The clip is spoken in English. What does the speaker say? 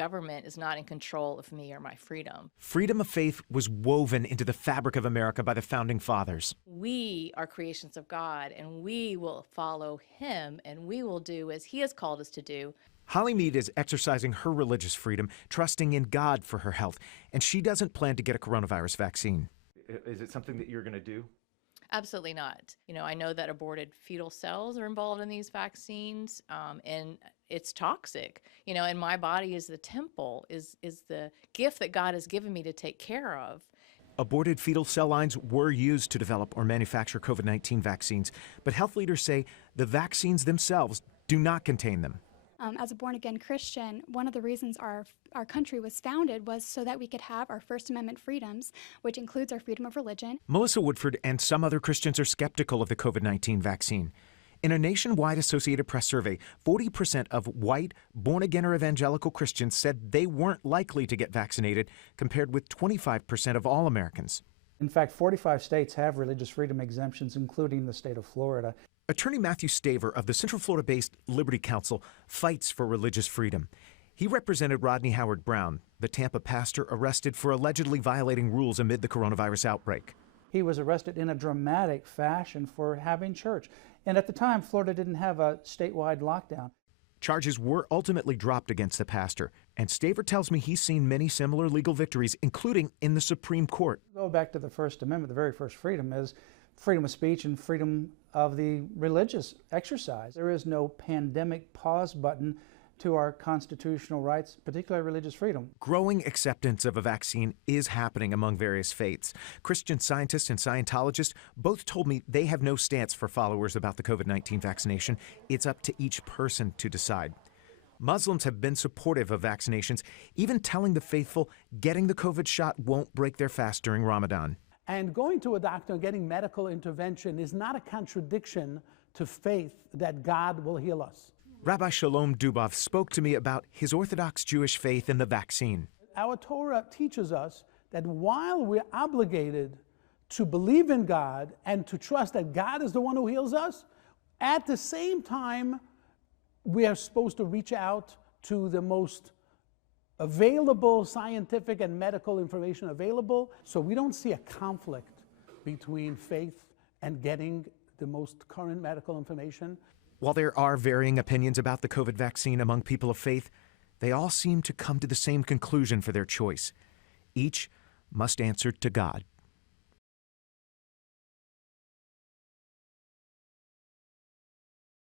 government is not in control of me or my freedom. Freedom of faith was woven into the fabric of America by the Founding Fathers. We are creations of God, and we will follow him, and we will do as he has called us to do. Holly Mead is exercising her religious freedom, trusting in God for her health, and she doesn't plan to get a coronavirus vaccine. Is it something that you're going to do? Absolutely not. I know that aborted fetal cells are involved in these vaccines, and it's toxic. And my body is the temple, is the gift that God has given me to take care of. Aborted fetal cell lines were used to develop or manufacture COVID-19 vaccines, but health leaders say the vaccines themselves do not contain them. As a born-again Christian, one of the reasons our country was founded was so that we could have our First Amendment freedoms, which includes our freedom of religion. Melissa Woodford and some other Christians are skeptical of the COVID-19 vaccine. In a nationwide Associated Press survey, 40% of white, born-again or evangelical Christians said they weren't likely to get vaccinated, compared with 25% of all Americans. In fact, 45 states have religious freedom exemptions, including the state of Florida. Attorney Matthew Staver of the Central Florida-based Liberty Council fights for religious freedom. He represented Rodney Howard Brown, the Tampa pastor arrested for allegedly violating rules amid the coronavirus outbreak. He was arrested in a dramatic fashion for having church. And at the time, Florida didn't have a statewide lockdown. Charges were ultimately dropped against the pastor, and Staver tells me he's seen many similar legal victories, including in the Supreme Court. Go back to the First Amendment. The very first freedom is freedom of speech and freedom of the religious exercise. There is no pandemic pause button to our constitutional rights, particularly religious freedom. Growing acceptance of a vaccine is happening among various faiths. Christian scientists and Scientologists both told me they have no stance for followers about the COVID-19 vaccination. It's up to each person to decide. Muslims have been supportive of vaccinations, even telling the faithful getting the COVID shot won't break their fast during Ramadan. And going to a doctor and getting medical intervention is not a contradiction to faith that God will heal us. Rabbi Shalom Dubov spoke to me about his Orthodox Jewish faith in the vaccine. Our Torah teaches us that while we're obligated to believe in God and to trust that God is the one who heals us, at the same time, we are supposed to reach out to the most available scientific and medical information available. So we don't see a conflict between faith and getting the most current medical information. While there are varying opinions about the COVID vaccine among people of faith, they all seem to come to the same conclusion for their choice. Each must answer to God.